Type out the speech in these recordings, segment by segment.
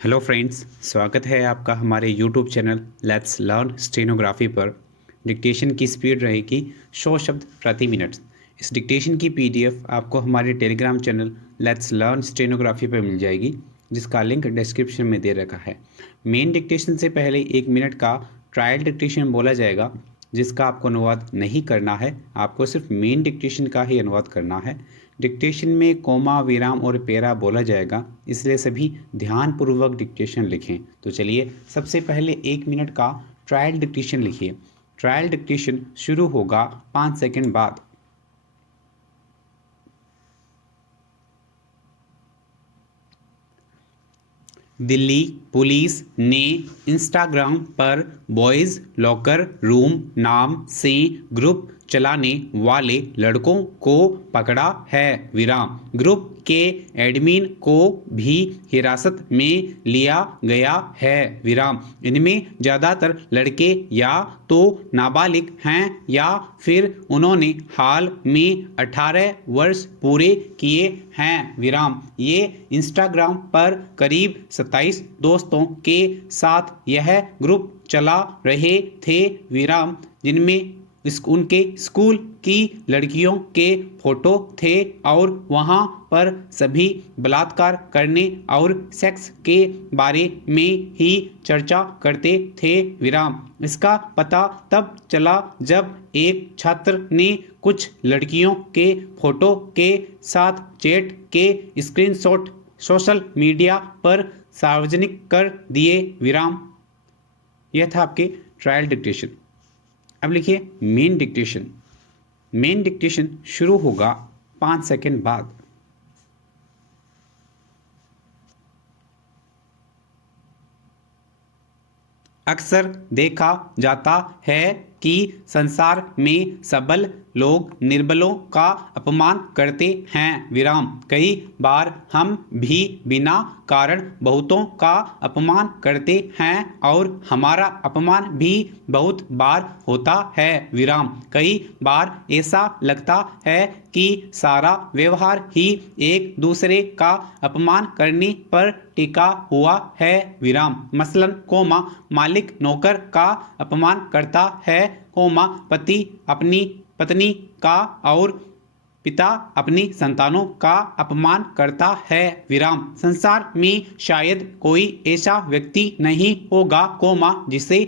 Hello friends, स्वागत है आपका हमारे YouTube channel let's learn stenography पर। डिक्टेशन की स्पीड रहेगी 100 शब्द प्रति मिनट। इस डिक्टेशन की पीडीएफ आपको हमारे Telegram channel let's learn stenography पर मिल जाएगी, जिसका लिंक डिस्क्रिप्शन में दे रखा है। मेन डिक्टेशन से पहले 1 मिनट का ट्रायल डिक्टेशन बोला जाएगा, जिसका आपको अनुवाद नहीं करना है। आपको सिर्फ मेन डिक्टेशन का ही अनुवाद करना है। डिक्टेशन में कोमा, विराम और पेरा बोला जाएगा, इसलिए सभी ध्यानपूर्वक डिक्टेशन लिखें। तो चलिए सबसे पहले 1 मिनट का ट्रायल डिक्टेशन लिखिए। ट्रायल डिक्टेशन शुरू होगा 5 सेकंड बाद। दिल्ली पुलिस ने इंस्टाग्राम पर बॉयज़ लॉकर रूम नाम से ग्रुप चलाने वाले लड़कों को पकड़ा है। विराम ग्रुप के एडमिन को भी हिरासत में लिया गया है। विराम इनमें ज़्यादातर लड़के या तो नाबालिग हैं या फिर उन्होंने हाल में 18 वर्ष पूरे किए हैं। विराम ये इंस्टाग्राम पर करीब 27 दोस्तों के साथ यह ग्रुप चला रहे थे। विराम जिनमें उनके स्कूल की लड़कियों के फोटो थे और वहां पर सभी बलात्कार करने और सेक्स के बारे में ही चर्चा करते थे। विराम इसका पता तब चला जब एक छात्र ने कुछ लड़कियों के फोटो के साथ चैट के स्क्रीनशॉट सोशल मीडिया पर सार्वजनिक कर दिए। विराम यह था आपके ट्रायल डिक्टेशन। अब लिखिए मेन डिक्टेशन। मेन डिक्टेशन शुरू होगा 5 सेकंड बाद। अक्सर देखा जाता है कि संसार में सबल लोग निर्बलों का अपमान करते हैं। विराम कई बार हम भी बिना कारण बहुतों का अपमान करते हैं और हमारा अपमान भी बहुत बार होता है। विराम कई बार ऐसा लगता है कि सारा व्यवहार ही एक दूसरे का अपमान करने पर टिका हुआ है। विराम मसलन कोमा मालिक नौकर का अपमान करता है, कोमा पति अपनी पत्नी का और पिता अपनी संतानों का अपमान करता है। विराम संसार में शायद कोई ऐसा व्यक्ति नहीं होगा, कोमा जिसे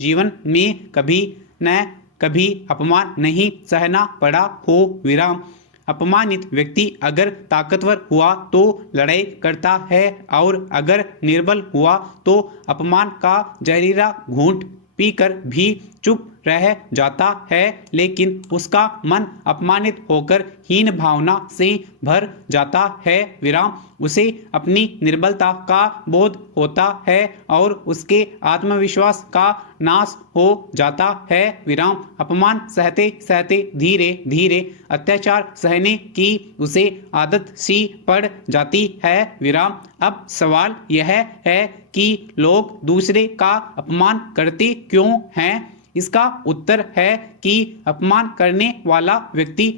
जीवन में कभी न कभी अपमान नहीं सहना पड़ा हो। विराम अपमानित व्यक्ति अगर ताकतवर हुआ तो लड़ाई करता है और अगर निर्बल हुआ तो अपमान का जहरीला घूंट पीकर भी चुप रह जाता है, लेकिन उसका मन अपमानित होकर हीन भावना से भर जाता है। विराम उसे अपनी निर्बलता का बोध होता है और उसके आत्मविश्वास का नाश हो जाता है। विराम अपमान सहते सहते धीरे धीरे अत्याचार सहने की उसे आदत सी पड़ जाती है। विराम अब सवाल यह है कि लोग दूसरे का अपमान करते क्यों हैं? इसका उत्तर है कि अपमान करने वाला व्यक्ति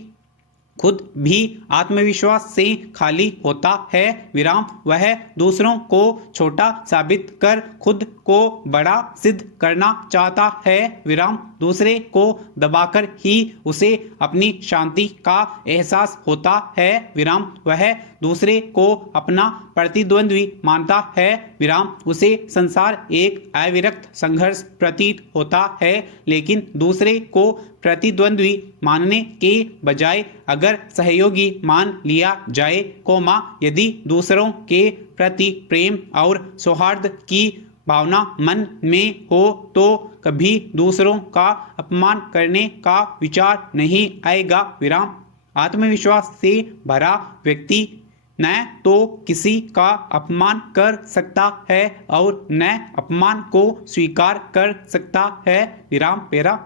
खुद भी आत्मविश्वास से खाली होता है। विराम वह दूसरों को छोटा साबित कर खुद को बड़ा सिद्ध करना चाहता है। विराम दूसरे को दबाकर ही उसे अपनी शांति का एहसास होता है। विराम वह दूसरे को अपना प्रतिद्वंद्वी मानता है। विराम उसे संसार एक अविरक्त संघर्ष प्रतीत होता है, लेकिन दूसरे को प्रतिद्वंद्वी मानने के बजाय अगर सहयोगी मान लिया जाए, कोमा यदि दूसरों के प्रति प्रेम और सौहार्द की भावना मन में हो तो कभी दूसरों का अपमान करने का विचार नहीं आएगा। विराम आत्मविश्वास से भरा व्यक्ति न तो किसी का अपमान कर सकता है और न अपमान को स्वीकार कर सकता है। विराम पेरा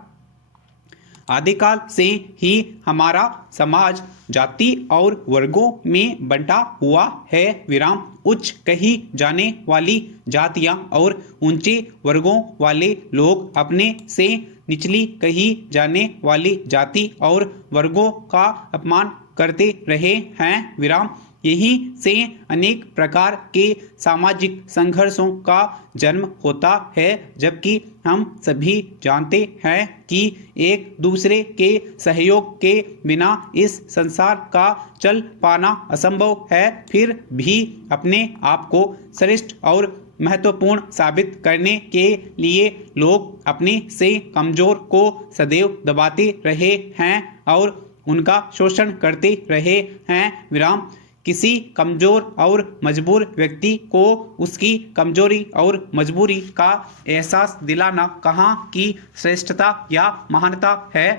आदिकाल से ही हमारा समाज जाति और वर्गों में बंटा हुआ है। विराम उच्च कही जाने वाली जातियां और ऊंचे वर्गों वाले लोग अपने से निचली कही जाने वाली जाति और वर्गों का अपमान करते रहे हैं। विराम यहीं से अनेक प्रकार के सामाजिक संघर्षों का जन्म होता है, जबकि हम सभी जानते हैं कि एक दूसरे के सहयोग के बिना इस संसार का चल पाना असंभव है। फिर भी अपने आप को श्रेष्ठ और महत्वपूर्ण साबित करने के लिए लोग अपने से कमजोर को सदैव दबाते रहे हैं और उनका शोषण करते रहे हैं। विराम। किसी कमजोर और मजबूर व्यक्ति को उसकी कमजोरी और मजबूरी का एहसास दिलाना कहाँ की श्रेष्ठता या महानता है,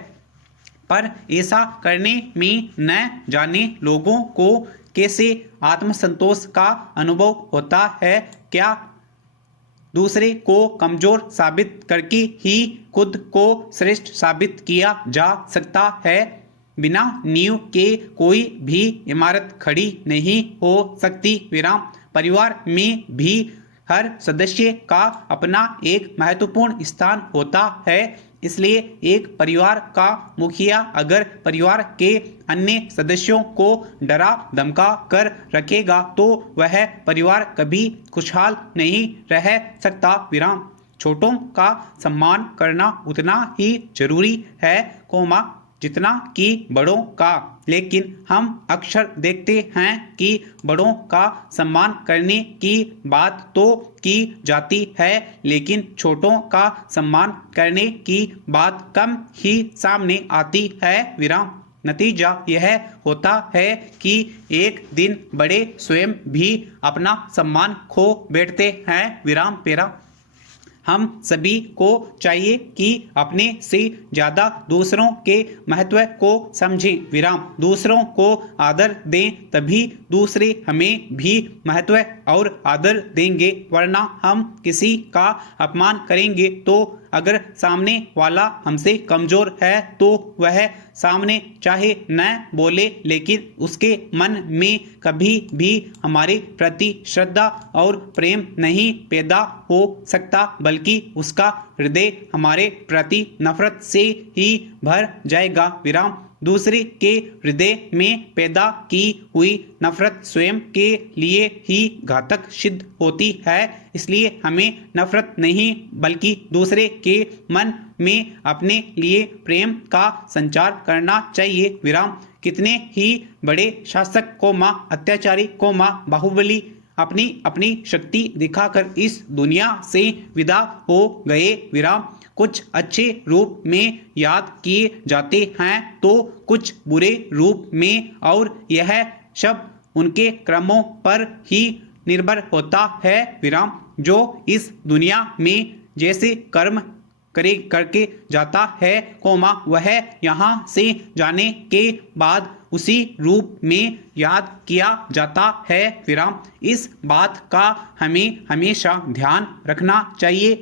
पर ऐसा करने में न जाने लोगों को कैसे आत्मसंतोष का अनुभव होता है। क्या दूसरे को कमजोर साबित करके ही खुद को श्रेष्ठ साबित किया जा सकता है? बिना नींव के कोई भी इमारत खड़ी नहीं हो सकती। विराम। परिवार में भी हर सदस्य का अपना एक महत्वपूर्ण स्थान होता है, इसलिए एक परिवार का मुखिया अगर परिवार के अन्य सदस्यों को डरा धमका कर रखेगा तो वह परिवार कभी खुशहाल नहीं रह सकता। विराम। छोटों का सम्मान करना उतना ही जरूरी है जितना कि बड़ों का, लेकिन हम अक्सर देखते हैं कि बड़ों का सम्मान करने की बात तो की जाती है, लेकिन छोटों का सम्मान करने की बात कम ही सामने आती है। विराम। नतीजा यह होता है कि एक दिन बड़े स्वयं भी अपना सम्मान खो बैठते हैं। विराम पेरा। हम सभी को चाहिए कि अपने से ज़्यादा दूसरों के महत्व को समझें। विराम। दूसरों को आदर दें, तभी दूसरे हमें भी महत्व और आदर देंगे, वरना हम किसी का अपमान करेंगे तो अगर सामने वाला हमसे कमज़ोर है तो वह सामने चाहे न बोले, लेकिन उसके मन में कभी भी हमारे प्रति श्रद्धा और प्रेम नहीं पैदा हो सकता, बल्कि उसका हृदय हमारे प्रति नफरत से ही भर जाएगा। विराम। दूसरे के हृदय में पैदा की हुई नफरत स्वयं के लिए ही घातक सिद्ध होती है, इसलिए हमें नफरत नहीं बल्कि दूसरे के मन में अपने लिए प्रेम का संचार करना चाहिए। विराम। कितने ही बड़े शासक अत्याचारी बाहुबली अपनी अपनी शक्ति दिखाकर इस दुनिया से विदा हो गए। विराम। कुछ अच्छे रूप में याद किए जाते हैं तो कुछ बुरे रूप में, और यह सब उनके कर्मों पर ही निर्भर होता है। विराम। जो इस दुनिया में जैसे कर्म करके जाता है, वह यहाँ से जाने के बाद उसी रूप में याद किया जाता है। विराम। इस बात का हमें हमेशा ध्यान रखना चाहिए।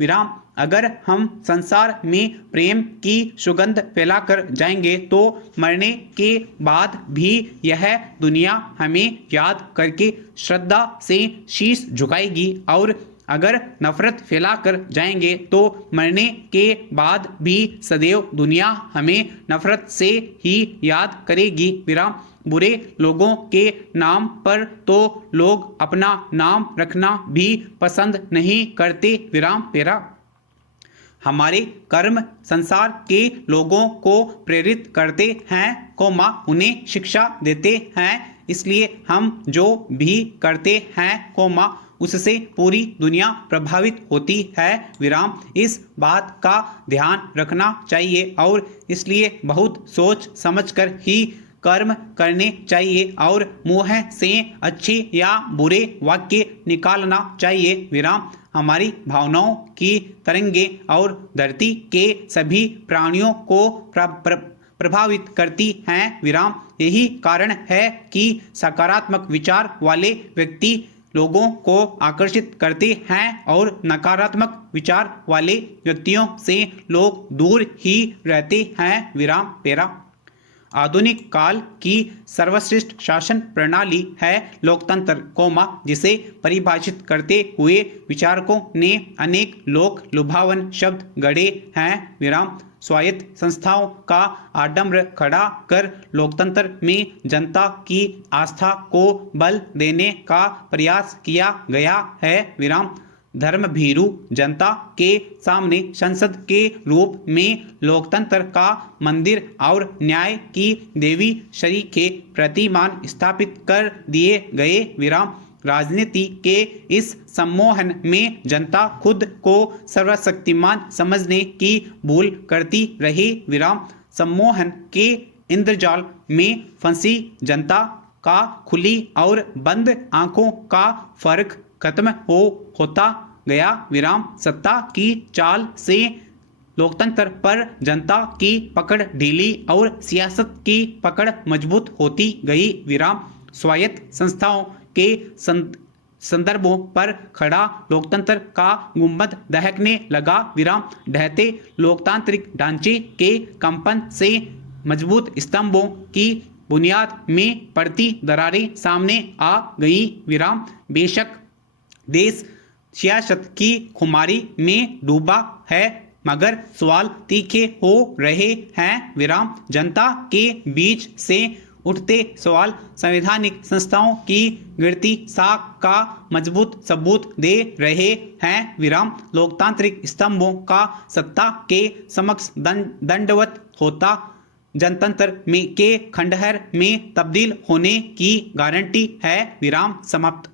विराम। अगर हम संसार में प्रेम की सुगंध फैलाकर जाएंगे तो मरने के बाद भी यह दुनिया हमें याद करके श्रद्धा से शीश झुकाएगी, और अगर नफरत फैलाकर जाएंगे तो मरने के बाद भी सदैव दुनिया हमें नफरत से ही याद करेगी। विराम। बुरे लोगों के नाम पर तो लोग अपना नाम रखना भी पसंद नहीं करते। विराम पेरा। हमारे कर्म संसार के लोगों को प्रेरित करते हैं, उन्हें शिक्षा देते हैं, इसलिए हम जो भी करते हैं, उससे पूरी दुनिया प्रभावित होती है। विराम। इस बात का ध्यान रखना चाहिए और इसलिए बहुत सोच समझकर ही कर्म करने चाहिए और मुंह से अच्छे या बुरे वाक्य निकालना चाहिए। विराम। हमारी भावनाओं की तरंगें और धरती के सभी प्राणियों को प्रभावित करती हैं। विराम। यही कारण है कि सकारात्मक विचार वाले व्यक्ति लोगों को आकर्षित करते हैं और नकारात्मक विचार वाले व्यक्तियों से लोग दूर ही रहते हैं। विराम पेरा। आधुनिक काल की सर्वश्रेष्ठ शासन प्रणाली है लोकतंत्र, जिसे परिभाषित करते हुए विचारकों ने अनेक लोक लुभावन शब्द गढ़े हैं। विराम। स्वायत्त संस्थाओं का आडंबर खड़ा कर लोकतंत्र में जनता की आस्था को बल देने का प्रयास किया गया है। विराम धर्मभीरू जनता के सामने संसद के रूप में लोकतंत्र का मंदिर और न्याय की देवी शरी के प्रतिमान स्थापित कर दिए गए। विराम राजनीति के इस सम्मोहन में जनता खुद को सर्वशक्तिमान समझने की भूल करती रही। विराम सम्मोहन के इंद्रजाल में फंसी जनता का खुली और बंद आंखों का फर्क खत्म होता गया। विराम सत्ता की चाल से लोकतंत्र पर जनता की पकड़ ढीली और सियासत की पकड़ मजबूत होती गई। विराम स्वायत्त संस्थाओं के संदर्भों पर खड़ा लोकतंत्र का गुंबद दहकने लगा। विराम ढहते लोकतांत्रिक ढांचे के कंपन से मजबूत स्तंभों की बुनियाद में पड़ती दरारें सामने आ गई। विराम बेशक देश सियासत की खुमारी में डूबा है, मगर सवाल तीखे हो रहे हैं। विराम जनता के बीच से उठते सवाल संवैधानिक संस्थाओं की गिरती साख का मजबूत सबूत दे रहे हैं। विराम लोकतांत्रिक स्तंभों का सत्ता के समक्ष दंडवत होता जनतंत्र में के खंडहर में तब्दील होने की गारंटी है। विराम समाप्त।